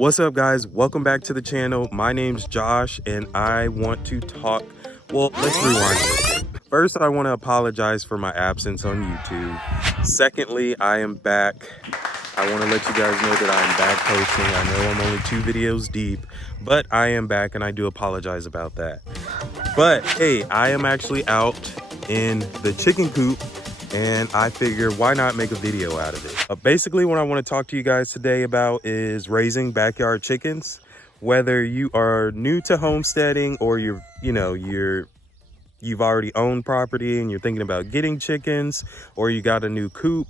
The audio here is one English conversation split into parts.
What's up, guys? Welcome back to the channel. My name's Josh and I want to talk. Well, let's rewind a little bit. First, I want to apologize for my absence on YouTube. Secondly, I am back. I want to let you guys know that I'm back posting. I know I'm only 2 videos deep, but I am back and I do apologize about that. But hey, I am actually out in the chicken coop and I figure why not make a video out of it. Basically, what I want to talk to you guys today about is raising backyard chickens. Whether you are new to homesteading or you've already owned property and you're thinking about getting chickens, or you got a new coop,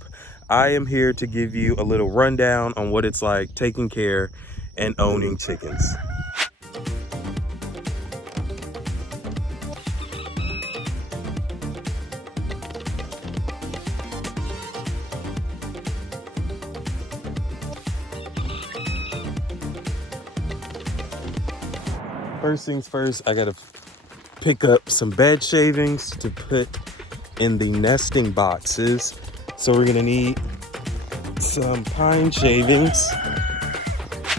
I am here to give you a little rundown on what it's like taking care and owning chickens. First things first, I gotta pick up some bed shavings to put in the nesting boxes. So we're gonna need some pine shavings.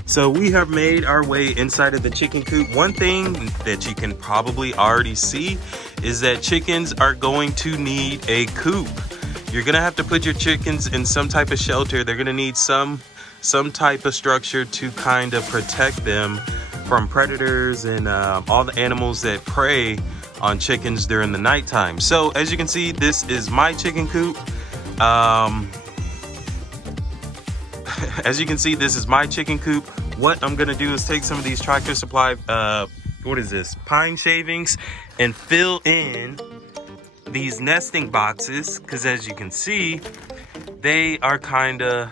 So we have made our way inside of the chicken coop. One thing that you can probably already see is that chickens are going to need a coop. You're gonna have to put your chickens in some type of shelter. They're gonna need some type of structure to kind of protect them from predators and all the animals that prey on chickens during the nighttime. So as you can see, this is my chicken coop. As you can see, this is my chicken coop. What I'm gonna do is take some of these Tractor Supply, pine shavings, and fill in these nesting boxes, because as you can see, they are kind of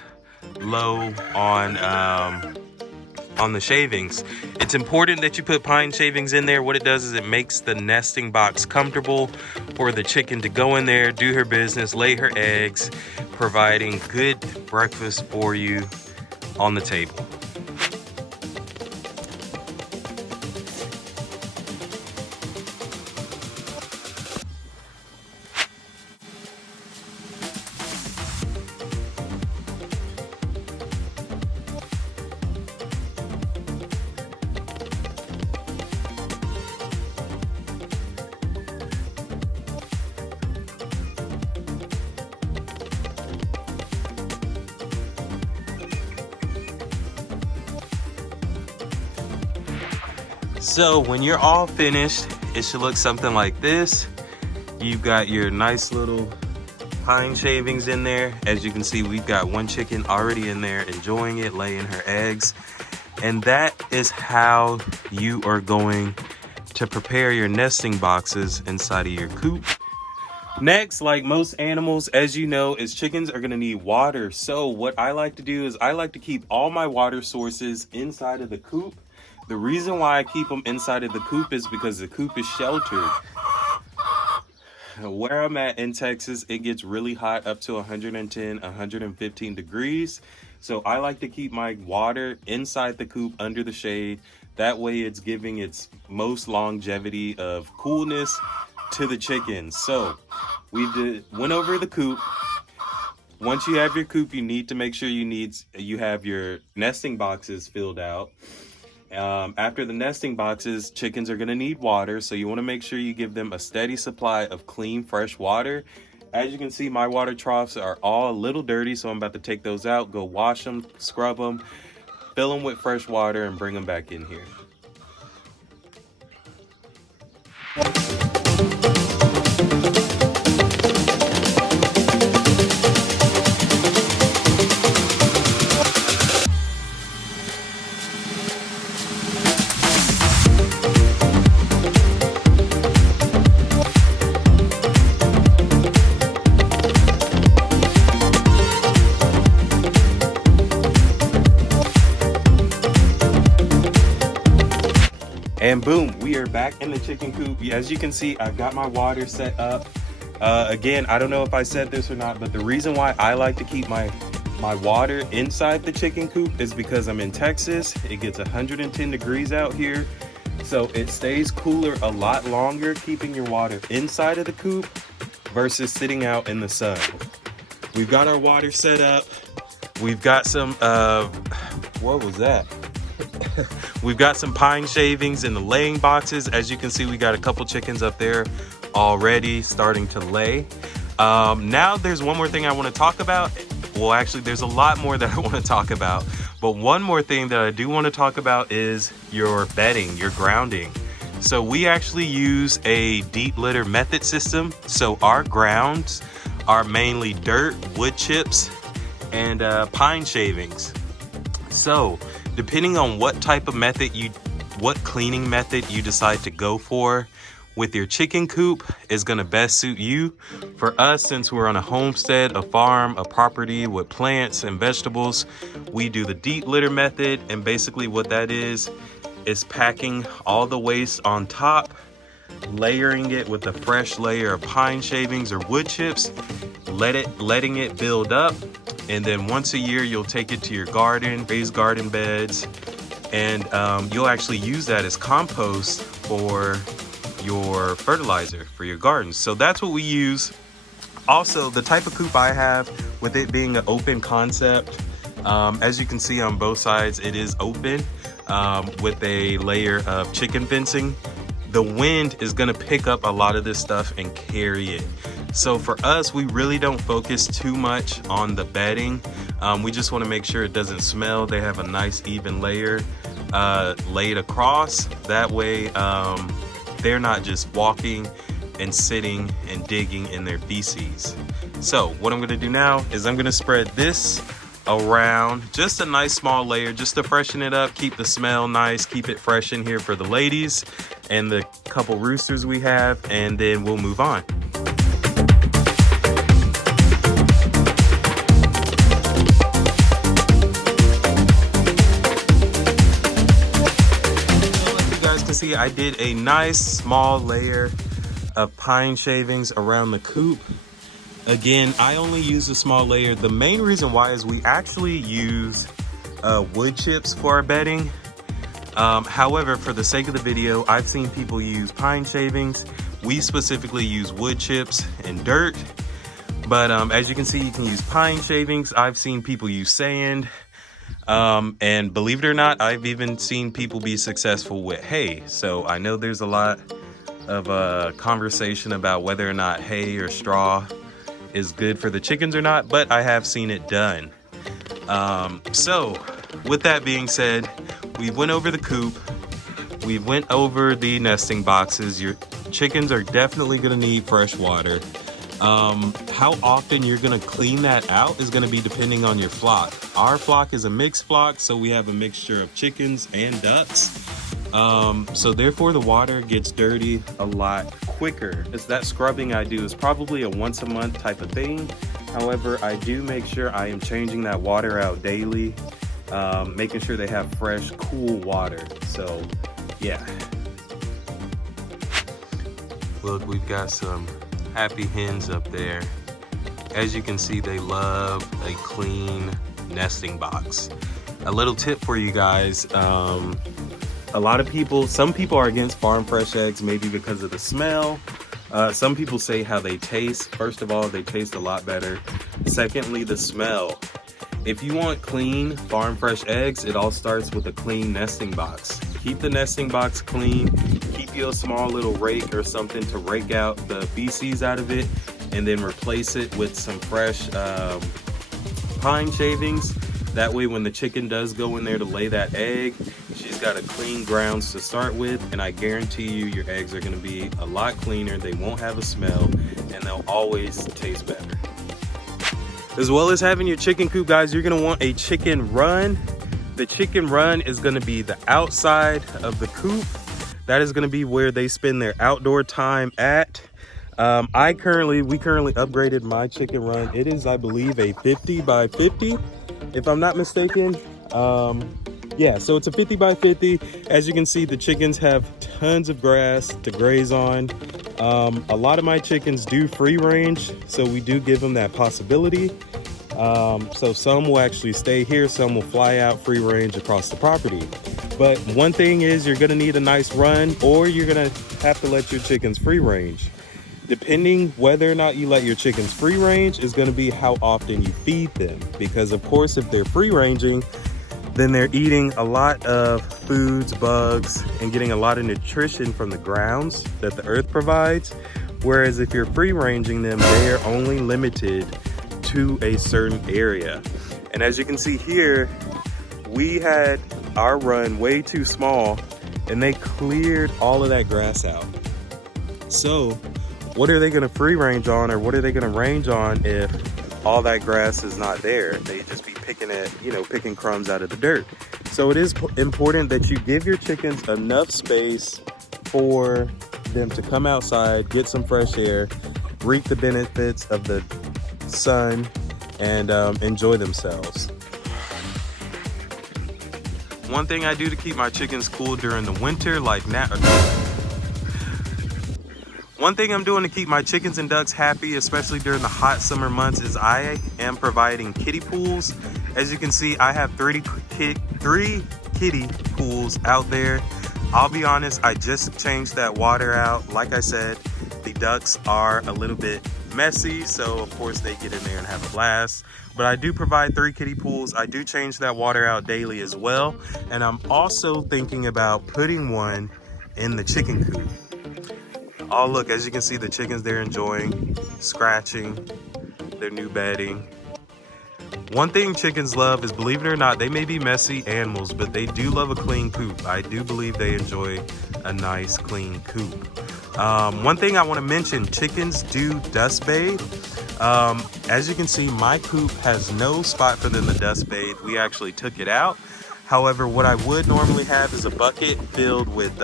low on the shavings. It's important that you put pine shavings in there. What it does is it makes the nesting box comfortable for the chicken to go in there, do her business, lay her eggs, providing good breakfast for you on the table. So when you're all finished, it should look something like this. You've got your nice little pine shavings in there. As you can see, we've got one chicken already in there enjoying it, laying her eggs. And that is how you are going to prepare your nesting boxes inside of your coop. Next, like most animals, as you know, is chickens are gonna need water. So what I like to do is I like to keep all my water sources inside of the coop. The reason why I keep them inside of the coop is because the coop is sheltered. Where I'm at in Texas, it gets really hot, up to 110, 115 degrees. So I like to keep my water inside the coop under the shade. That way it's giving its most longevity of coolness to the chickens. So we went over the coop. Once you have your coop, you need to make sure you have your nesting boxes filled out. After the nesting boxes, chickens are going to need water, so you want to make sure you give them a steady supply of clean, fresh water. As you can see, my water troughs are all a little dirty, so I'm about to take those out, go wash them, scrub them, fill them with fresh water, and bring them back in here. And boom, we are back in the chicken coop. As you can see, I've got my water set up. Again, I don't know if I said this or not, but the reason why I like to keep my water inside the chicken coop is because I'm in Texas. It gets 110 degrees out here. So it stays cooler a lot longer keeping your water inside of the coop versus sitting out in the sun. We've got our water set up. We've got some, what was that? We've got some pine shavings in the laying boxes. As you can see, we got a couple chickens up there already starting to lay. Now there's one more thing I want to talk about. Well, actually, there's a lot more that I want to talk about. But one more thing that I do want to talk about is your bedding, your grounding. So we actually use a deep litter method system. So our grounds are mainly dirt, wood chips, and pine shavings. So depending on what type of method what cleaning method you decide to go for with your chicken coop is going to best suit you. For us, since we're on a homestead, a farm, a property with plants and vegetables, we do the deep litter method. And basically what that is packing all the waste on top, layering it with a fresh layer of pine shavings or wood chips, letting it build up. And then once a year, you'll take it to your garden, raised garden beds, and you'll actually use that as compost for your fertilizer for your gardens. So that's what we use. Also, the type of coop I have, with it being an open concept, as you can see on both sides, it is open with a layer of chicken fencing. The wind is going to pick up a lot of this stuff and carry it. So for us, we really don't focus too much on the bedding. We just want to make sure it doesn't smell. They have a nice even layer laid across. That way they're not just walking and sitting and digging in their feces. So what I'm going to do now is I'm going to spread this around, just a nice small layer just to freshen it up, keep the smell nice, keep it fresh in here for the ladies and the couple roosters we have, and then we'll move on. See, I did a nice small layer of pine shavings around the coop. Again, I only use a small layer. The main reason why is we actually use wood chips for our bedding. However, for the sake of the video, I've seen people use pine shavings. We specifically use wood chips and dirt. But as you can see, you can use pine shavings. I've seen people use sand. And believe it or not, I've even seen people be successful with hay. So I know there's a lot of conversation about whether or not hay or straw is good for the chickens or not, but I have seen it done. So with that being said, we went over the coop, we went over the nesting boxes. Your chickens are definitely going to need fresh water. How often you're going to clean that out is going to be depending on your flock. Our flock is a mixed flock, so we have a mixture of chickens and ducks. So therefore the water gets dirty a lot quicker. That scrubbing I do is probably a once a month type of thing. However, I do make sure I am changing that water out daily, making sure they have fresh, cool water. So yeah. Look, we've got some happy hens up there. As you can see, they love a clean nesting box. A little tip for you guys, some people are against farm fresh eggs, maybe because of the smell. Some people say how they taste. First of all, they taste a lot better. Secondly, the smell. If you want clean farm fresh eggs, it all starts with a clean nesting box. Keep the nesting box clean. Keep you a small little rake or something to rake out the feces out of it, and then replace it with some fresh pine shavings. That way when the chicken does go in there to lay that egg, she's got a clean grounds to start with, and I guarantee you your eggs are going to be a lot cleaner. They won't have a smell, and they'll always taste better. As well as having your chicken coop, guys, you're going to want a chicken run. The chicken run is going to be the outside of the coop. That is going to be where they spend their outdoor time at. We currently upgraded my chicken run. It is, I believe, a 50 by 50, if I'm not mistaken. Yeah, so it's a 50 by 50. As you can see, the chickens have tons of grass to graze on. A lot of my chickens do free range, so we do give them that possibility. So some will actually stay here, some will fly out free range across the property. But one thing is, you're gonna need a nice run, or you're gonna have to let your chickens free range. Depending whether or not you let your chickens free range is gonna be how often you feed them. Because of course, if they're free ranging, then they're eating a lot of foods, bugs, and getting a lot of nutrition from the grounds that the earth provides. Whereas if you're free ranging them, they are only limited to a certain area. And as you can see here, we had our run way too small and they cleared all of that grass out. So what are they gonna free range on, or what are they gonna range on if all that grass is not there? They just be picking at, picking crumbs out of the dirt. So it is important that you give your chickens enough space for them to come outside, get some fresh air, reap the benefits of the sun, and enjoy themselves. One thing I do to keep my chickens cool during the winter, one thing I'm doing to keep my chickens and ducks happy, especially during the hot summer months, is I am providing kiddie pools. As you can see, I have 3 kiddie pools out there. I'll be honest, I just changed that water out. Like I said, the ducks are a little bit messy, so of course they get in there and have a blast. But I do provide 3 kiddie pools. I do change that water out daily as well. And I'm also thinking about putting one in the chicken coop. Oh, look, as you can see, the chickens, they're enjoying scratching their new bedding. One thing chickens love is, believe it or not, they may be messy animals, but they do love a clean coop. I do believe they enjoy a nice clean coop. One thing I want to mention, chickens do dust bathe. As you can see, my coop has no spot for them to dust bathe. We actually took it out. However, what I would normally have is a bucket filled with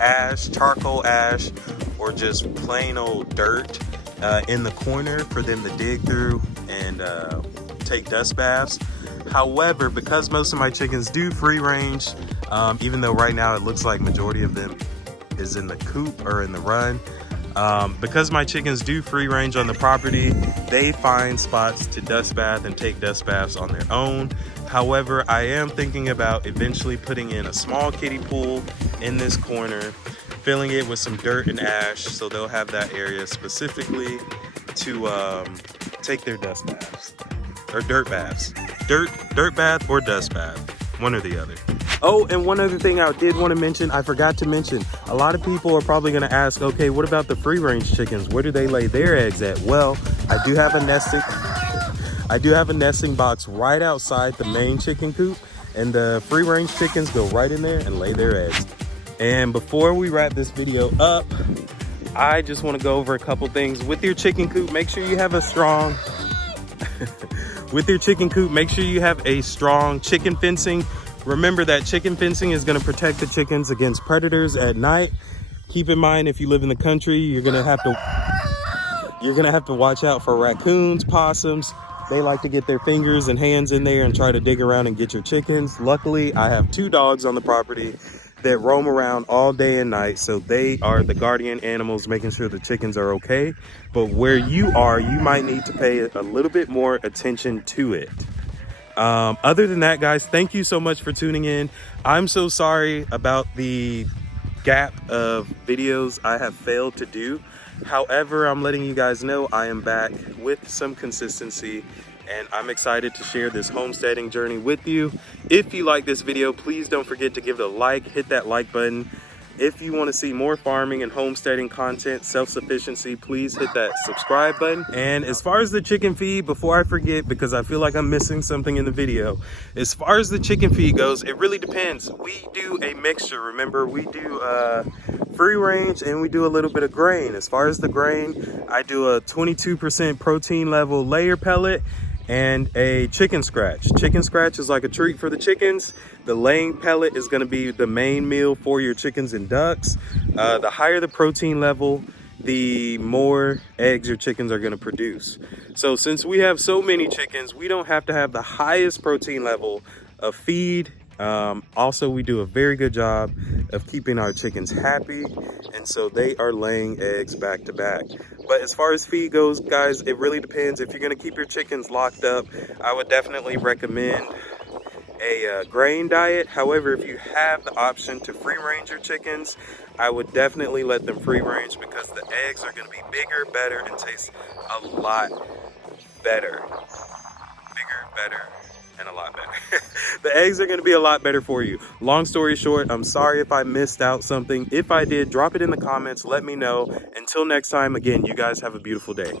ash, charcoal ash, or just plain old dirt in the corner for them to dig through and take dust baths. However, because most of my chickens do free range, even though right now it looks like majority of them is in the coop or in the run, because my chickens do free range on the property, they find spots to dust bath and take dust baths on their own. However, I am thinking about eventually putting in a small kiddie pool in this corner, filling it with some dirt and ash, so they'll have that area specifically to take their dust baths or dirt baths. Dirt bath or dust bath, one or the other. Oh, and one other thing I did want to mention, I forgot to mention, a lot of people are probably going to ask, okay, what about the free range chickens? Where do they lay their eggs at? Well, I do have a nesting box right outside the main chicken coop, and the free range chickens go right in there and lay their eggs. And before we wrap this video up, I just want to go over a couple things. With your chicken coop, make sure you have a strong chicken fencing. Remember that chicken fencing is going to protect the chickens against predators at night. Keep in mind, if you live in the country, you're going to have to watch out for raccoons, possums. They like to get their fingers and hands in there and try to dig around and get your chickens. Luckily, I have 2 dogs on the property that roam around all day and night, so they are the guardian animals, making sure the chickens are okay. But where you are, you might need to pay a little bit more attention to it. Other than that, guys, thank you so much for tuning in. I'm so sorry about the gap of videos I have failed to do. However, I'm letting you guys know I am back with some consistency, and I'm excited to share this homesteading journey with you. If you like this video, please don't forget to give it a like, hit that like button. If you want to see more farming and homesteading content, self-sufficiency, please hit that subscribe button. And as far as the chicken feed, before I forget, because I feel like I'm missing something in the video, as far as the chicken feed goes, it really depends. We do a mixture. Remember, we do free range and we do a little bit of grain. As far as the grain, I do a 22% protein level layer pellet and a chicken scratch. Chicken scratch is like a treat for the chickens. The laying pellet is going to be the main meal for your chickens and ducks. The higher the protein level, the more eggs your chickens are going to produce. So since we have so many chickens, we don't have to have the highest protein level of feed. Also, we do a very good job of keeping our chickens happy, and so they are laying eggs back to back. But as far as feed goes, guys, it really depends. If you're going to keep your chickens locked up, I would definitely recommend a grain diet. However, if you have the option to free range your chickens, I would definitely let them free range, because the eggs are going to be bigger, better, and taste a lot better. Bigger, better, and a lot better. The eggs are gonna be a lot better for you. Long story short, I'm sorry if I missed out something. If I did, drop it in the comments, let me know. Until next time, again, you guys have a beautiful day.